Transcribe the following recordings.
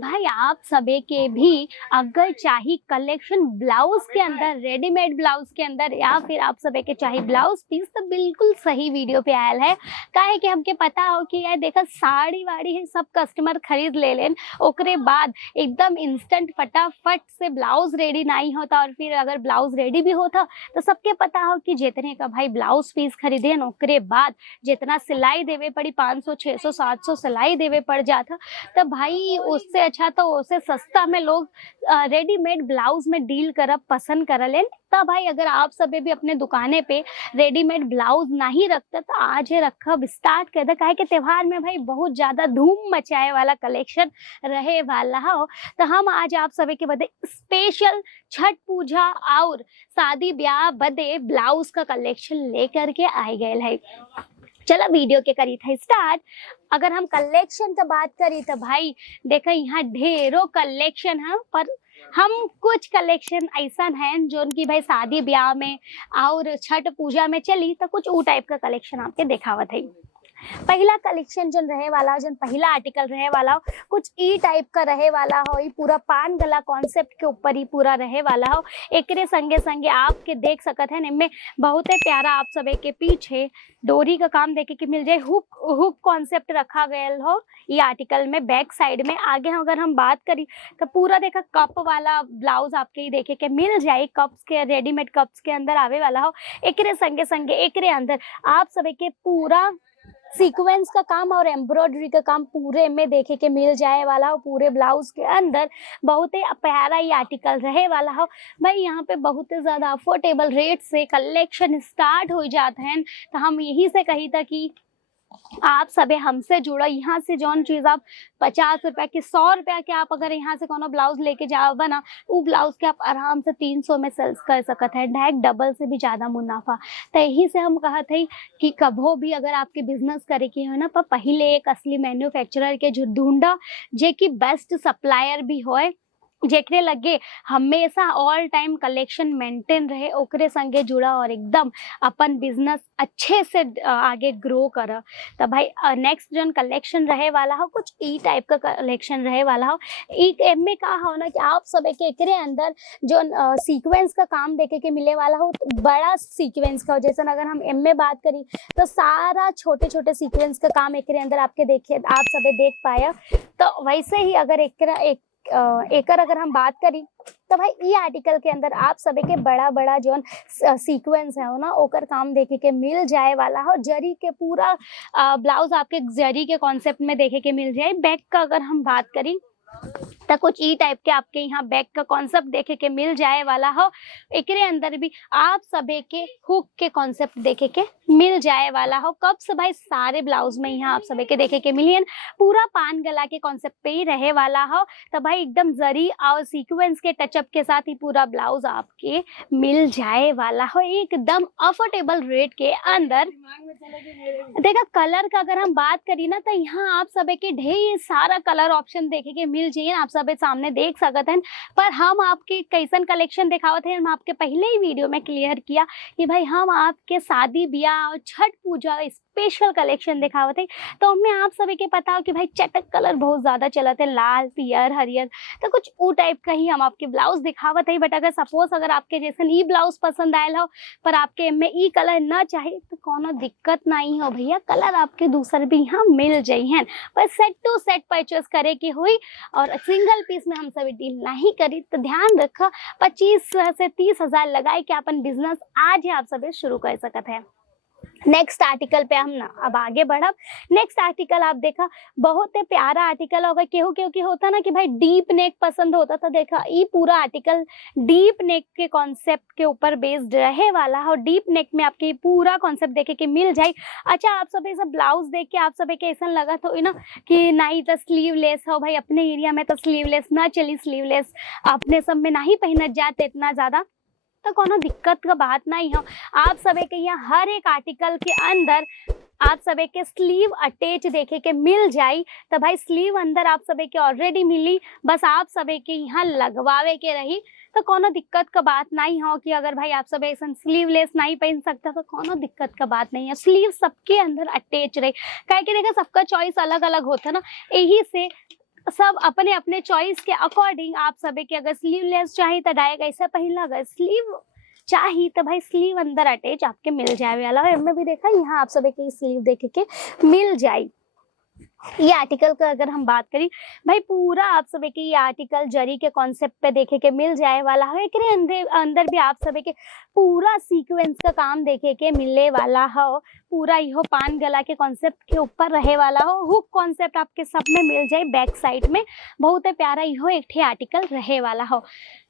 भाई आप सभी के भी अगर चाहिए कलेक्शन ब्लाउज के अंदर, रेडीमेड ब्लाउज के अंदर, या फिर आप सभी के चाहिए ब्लाउज पीस, तो बिल्कुल सही वीडियो पे आयल है। काहे कि हमके पता हो कि यार देखा साड़ी वाड़ी है सब कस्टमर खरीद ले लेन, ओकरे बाद एकदम इंस्टेंट फटाफट से ब्लाउज रेडी नहीं होता, और फिर अगर ब्लाउज रेडी भी होता तो सबके पता हो कि जितने का भाई ब्लाउज पीस खरीदे ओकरे बाद जितना सिलाई देवे पड़ी 500 600 700 सिलाई देवे पड़ जाता, तो भाई उससे अच्छा तो उससे सस्ता में लोग रेडीमेड ब्लाउज में डील करब पसंद करलेन। तब भाई अगर आप सभी भी अपने दुकाने पे रेडीमेड ब्लाउज नहीं रखते तो आज ही रखब स्टार्ट कर दे, काहे के त्योहार में भाई बहुत ज्यादा धूम मचाए वाला कलेक्शन रहे वाला हो। तो हम आज आप सभी के बदे स्पेशल छठ पूजा और शादी ब्याह बदे ब्लाउज का कलेक्शन लेकर के आए गए है। चलो वीडियो के करी था स्टार्ट। अगर हम कलेक्शन की बात करी तो भाई देखा यहाँ ढेरों कलेक्शन है, पर हम कुछ कलेक्शन ऐसा है जो कि भाई शादी ब्याह में और छठ पूजा में चली, तो कुछ वो टाइप का कलेक्शन आपके दिखावत है। पहला कलेक्शन जो रहे वाला, जो पहला आर्टिकल रहे वाला हो कुछ ई टाइप का रहे वाला हो, ये पूरा पान गला कॉन्सेप्ट के ऊपर ही पूरा रहे वाला हो। एकरे संगे संगे आपके देख सकत है इनमें बहुत ही प्यारा आप सभी के पीछे डोरी का काम देखे कि मिल जाए, हुक कॉन्सेप्ट रखा गया हो ये आर्टिकल में। बैक साइड में आगे अगर हम बात करी तो पूरा देखा कप वाला ब्लाउज आपके ही देखे के मिल जाए, कप्स के रेडीमेड कप्स के अंदर आवे वाला हो। एकरे संगे संगे एकरे अंदर आप सभी के पूरा सीक्वेंस का काम और एम्ब्रॉयडरी का काम पूरे में देखे के मिल जाए वाला हो। पूरे ब्लाउज के अंदर बहुत ही प्यारा ये आर्टिकल रहे वाला हो। भाई यहाँ पे बहुत ही ज्यादा अफोर्डेबल रेट से कलेक्शन स्टार्ट हो जाते हैं, तो हम यही से कही था कि आप सभी हमसे जुड़ो। यहाँ से जौन चीज आप 50 रुपया की 100 रुपया के आप अगर यहाँ से कोनो ब्लाउज लेके जाओ बना, वो ब्लाउज के आप आराम से 300 में सेल्स कर सकते हैं, डायरेक्ट डबल से भी ज्यादा मुनाफा। तो यही से हम कहते हैं कि कभो भी अगर आपके बिजनेस करे की हो ना, पर पहले एक असली मैन्युफैक्चरर के जो ढूंढा जे की बेस्ट सप्लायर भी होए, जेकरे लगे हमेशा ऑल टाइम कलेक्शन मेंटेन रहे, ओकरे संगे जुड़ा और एकदम अपन बिजनेस अच्छे से आगे ग्रो कर। तो भाई नेक्स्ट जो कलेक्शन रहे वाला हो कुछ ई टाइप का कलेक्शन रहे वाला हो। एक एम में कहा हो ना कि आप सब एक एकरे अंदर जो सीक्वेंस का काम देखे के मिले वाला हो, तो बड़ा सीक्वेंस का हो। जैसे अगर हम एम में बात करी तो सारा छोटे छोटे सीक्वेंस का काम एकरे अंदर आपके देखे आप सब देख पाया। तो वैसे ही अगर एकर अगर हम बात करी तो भाई ये आर्टिकल के अंदर आप सभी के बड़ा बड़ा जो सीक्वेंस है ना ओकर काम देखे के मिल जाए वाला हो। जरी के पूरा ब्लाउज आपके जरी के कॉन्सेप्ट में देखे के मिल जाए। बैक का अगर हम बात करी तो कुछ ई टाइप के आपके यहाँ बैक का कॉन्सेप्ट देखे के मिल जाए वाला हो। एकरे अंदर भी आप सभी के हुक के कॉन्सेप्ट देखे के मिल जाए वाला हो। कब से भाई सारे ब्लाउज में यहाँ आप सभी के देखे के मिलियन पूरा पान गला के कॉन्सेप्ट पे ही रहे वाला हो। तो भाई एकदम जरी और सीक्वेंस के टचअप के साथ ही पूरा ब्लाउज आपके मिल जाए वाला हो एकदम अफोर्डेबल रेट के अंदर। देखा कलर का अगर हम बात करी ना तो यहाँ आप सभी के ढेर सारा कलर ऑप्शन देखे के मिल जाइए, आप सब सामने देख सकते हैं। पर हम आपके कैसन कलेक्शन दिखावत हैं, हम आपके पहले ही वीडियो में क्लियर किया कि भाई हम आपके शादी ब्याह और छठ पूजा स्पेशल कलेक्शन दिखावत है। तो हमें आप सभी के पता हो कि भाई चटक कलर बहुत ज्यादा चलते हैं, लाल पियर हरियर, तो कुछ वो टाइप का ही हम आपके ब्लाउज दिखावत है। बट अगर सपोज अगर आपके जैसे ई ब्लाउज पसंद आयल हो पर आपके में ई कलर ना चाहे तो कोनो दिक्कत नहीं हो भैया, कलर आपके दूसरे भी यहाँ मिल जाइए। पर सेट टू सेट परचेस करे की हुई और सिंगल पीस में हम सभी डील नहीं करी, तो ध्यान रखा 25 से 30 हजार लगाए कि अपन बिजनेस आज ही आप सभी शुरू कर सकते हैं। नेक्स्ट आर्टिकल पे हम ना अब आगे बढ़ब। नेक्स्ट आर्टिकल आप देखा बहुत ही प्यारा आर्टिकल होगा। केहू केहू के होता ना कि भाई डीप नेक पसंद होता, तो देखा ये पूरा आर्टिकल डीप नेक के कॉन्सेप्ट के ऊपर बेस्ड रहे वाला है। और डीप नेक में आपके पूरा कॉन्सेप्ट देखे के मिल जाए। अच्छा आप सब सब ब्लाउज देख के आप सब ऐसा लगा तो ना कि नहीं तो स्लीवलेस हो, भाई अपने एरिया में तो स्लीवलेस ना चली, स्लीवलेस अपने सब में नहीं पहनत जाते इतना ज्यादा, तो कोनो दिक्कत का बात नहीं हो। आप सभी के यहाँ हर एक आर्टिकल के अंदर आप सभी के स्लीव अटैच देखे के मिल जाई। तो भाई स्लीव अंदर आप सभी के ऑलरेडी मिली, बस आप सभी के यहाँ लगवावे के रही। तो कोनो दिक्कत का बात नहीं हो कि अगर भाई आप सब ऐसा स्लीवलेस नहीं पहन सकता तो कोनो दिक्कत का बात नहीं है। स्लीव सबके अंदर अटैच रहे, क्या कि देखा सबका चॉइस अलग अलग होता है ना, यही से सब अपने अपने चॉइस के अकॉर्डिंग आप सभी के अगर स्लीवलेस चाहिए तो डायरेक्ट ऐसा पहनना, अगर स्लीव चाहिए तो भाई स्लीव अंदर अटैच आपके मिल जाए वाला है। हमने भी देखा यहाँ आप सभी के स्लीव देखे के मिल जाए। ये आर्टिकल का अगर हम बात करें भाई पूरा आप सभी के ये आर्टिकल जरी के कॉन्सेप्ट पे देखे के मिल जाए वाला है। एक अंदर भी आप सभी के पूरा सीक्वेंस का काम देखे के मिलने वाला हो। पूरा यो पान गला के कॉन्सेप्ट के ऊपर रहे वाला हो। हुक कॉन्सेप्ट आपके सब में मिल जाए बैक साइड में। बहुत ही प्यारा यो एक आर्टिकल रहे वाला हो।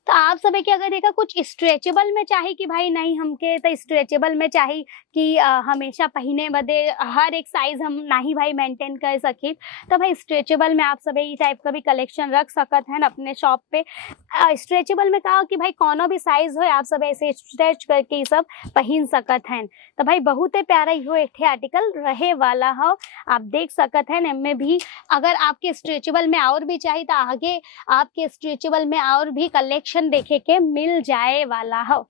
तो आप सभी के अगर देखा कुछ स्ट्रेचेबल में चाहे कि भाई नहीं हमके तो स्ट्रेचेबल में चाहे कि हमेशा पहने बदे हर एक साइज हम नहीं भाई मेंटेन कर सके, तो भाई स्ट्रेचेबल में आप सभी ये टाइप का भी कलेक्शन रख सकत हैं अपने शॉप पे। स्ट्रेचेबल में कहा कि भाई कोनो भी साइज हो आप सब ऐसे स्ट्रेच करके ये सब पहन सकत हैं। तो भाई बहुत ही प्यारा यो एक आर्टिकल रहे वाला हो। आप देख सकत हैं इनमें भी अगर आपके स्ट्रेचेबल में और भी चाहिए तो आगे आपके स्ट्रेचेबल में और भी कलेक्शन देखे के मिल जाए वाला हो।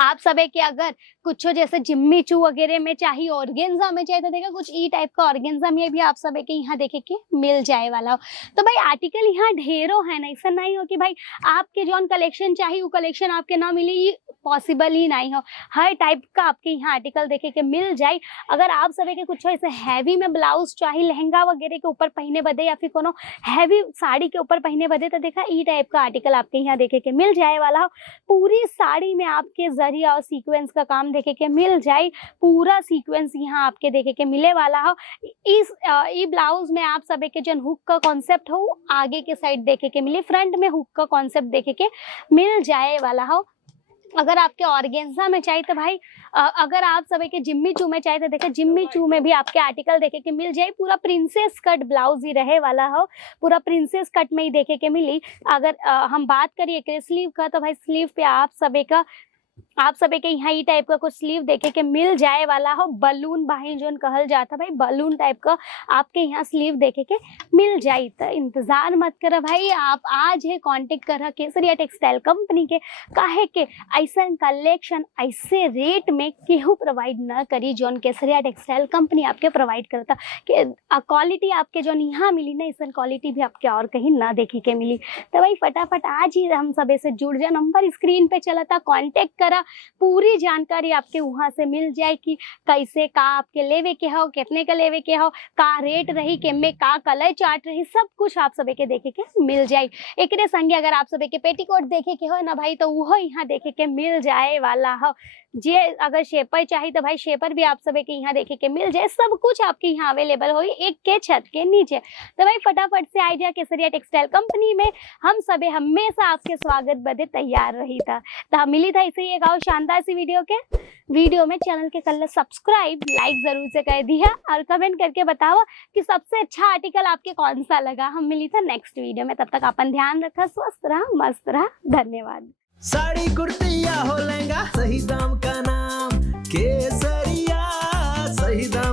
आप सभी के अगर कुछ जैसे जिम्मी चू वगैरह में चाहिए, ऑर्गेन्जा में चाहिए तो देखा कुछ ई टाइप का ऑर्गेन्जा में भी आप सभी के यहाँ देखे के मिल जाए वाला हो। तो भाई आर्टिकल यहाँ ढेरों है ना, ऐसा नहीं हो कि भाई आपके जो कलेक्शन चाहिए वो कलेक्शन आपके ना मिले, ये पॉसिबल ही नहीं हो। हर टाइप का आपके यहाँ आर्टिकल देखे के मिल जाए। अगर आप सभी के कुछ ऐसे हैवी में ब्लाउज चाहिए लहंगा वगैरह के ऊपर पहने बदे या फिर कोनो हैवी साड़ी के ऊपर पहने बदे तो देखा ई टाइप का आर्टिकल आपके यहाँ देखे के मिल जाए वाला हो। पूरी साड़ी में आपके जरिया और सीक्वेंस का काम देखे के मिल जाए। पूरा सीक्वेंस यहाँ आपके देखे के मिले वाला हो। इस ब्लाउज में आप सभी के जो हुक का कॉन्सेप्ट हो आगे के साइड देखे के मिले, फ्रंट में हुक का कॉन्सेप्ट देखे के मिल जाए वाला हो। अगर आपके ऑर्गेन्जा में चाहिए तो भाई अगर आप सभी के जिम्मी चू में चाहिए तो देखा जिम्मी चू में भी आपके आर्टिकल देखे के मिल जाए। पूरा प्रिंसेस कट ब्लाउज ही रहे वाला हो। पूरा प्रिंसेस कट में ही देखे के मिली। अगर हम बात करिए स्लीव का तो भाई स्लीव पे आप सभी के यहाँ ये टाइप का कुछ स्लीव देखे के मिल जाए वाला हो। बलून बाही जो कहल जाता भाई बलून टाइप का आपके यहाँ स्लीव देखे के मिल जाए। तो इंतजार मत करो भाई, आप आज है कांटेक्ट करा केसरिया टेक्सटाइल कंपनी के। काहे के ऐसा कलेक्शन ऐसे रेट में केहू प्रोवाइड न करी जोन केसरिया टेक्सटाइल कंपनी आपके प्रोवाइड करता। कि क्वालिटी आपके जो यहाँ मिली ना ऐसा क्वालिटी भी आपके और कहीं ना देखे के मिली। तो भाई फटाफट आज ही हम सब से जुड़ जाए। नंबर स्क्रीन पे चला था, कॉन्टेक्ट करा। पूरी जानकारी आपके वहां से मिल जाए कि कैसे का आपके लेवे के हो, कितने का लेवे के हो, का रेट रही, के में का कलर चार्ट रही, सब कुछ आप सभी के देखे के मिल जाए। एक संगे अगर आप सभी के पेटीकोट देखे के हो ना भाई तो वो यहाँ देखे के मिल जाए वाला हो। जे अगर शेपर चाहिए तो भाई शेपर भी आप सभी के यहाँ देखे के मिल जाए। सब कुछ आपके यहाँ अवेलेबल हो एक के छत के नीचे। तो भाई फटाफट से आ जाए केसरिया टेक्सटाइल कंपनी में। हम सभी हमेशा आपके स्वागत बदे तैयार रही था। तो हम मिली था इसे एक और शानदार सी वीडियो में चैनल के कल सब्सक्राइब लाइक जरूर से कर दिया और कमेंट करके बताओ कि सबसे अच्छा आर्टिकल आपके कौन सा लगा। हम मिली था नेक्स्ट वीडियो में। तब तक अपन ध्यान रखा, स्वस्थ रहा, मस्त रहा। धन्यवाद। साड़ी कुर्ती या हो लहंगा सही दाम का नाम केसरिया, सही दाम।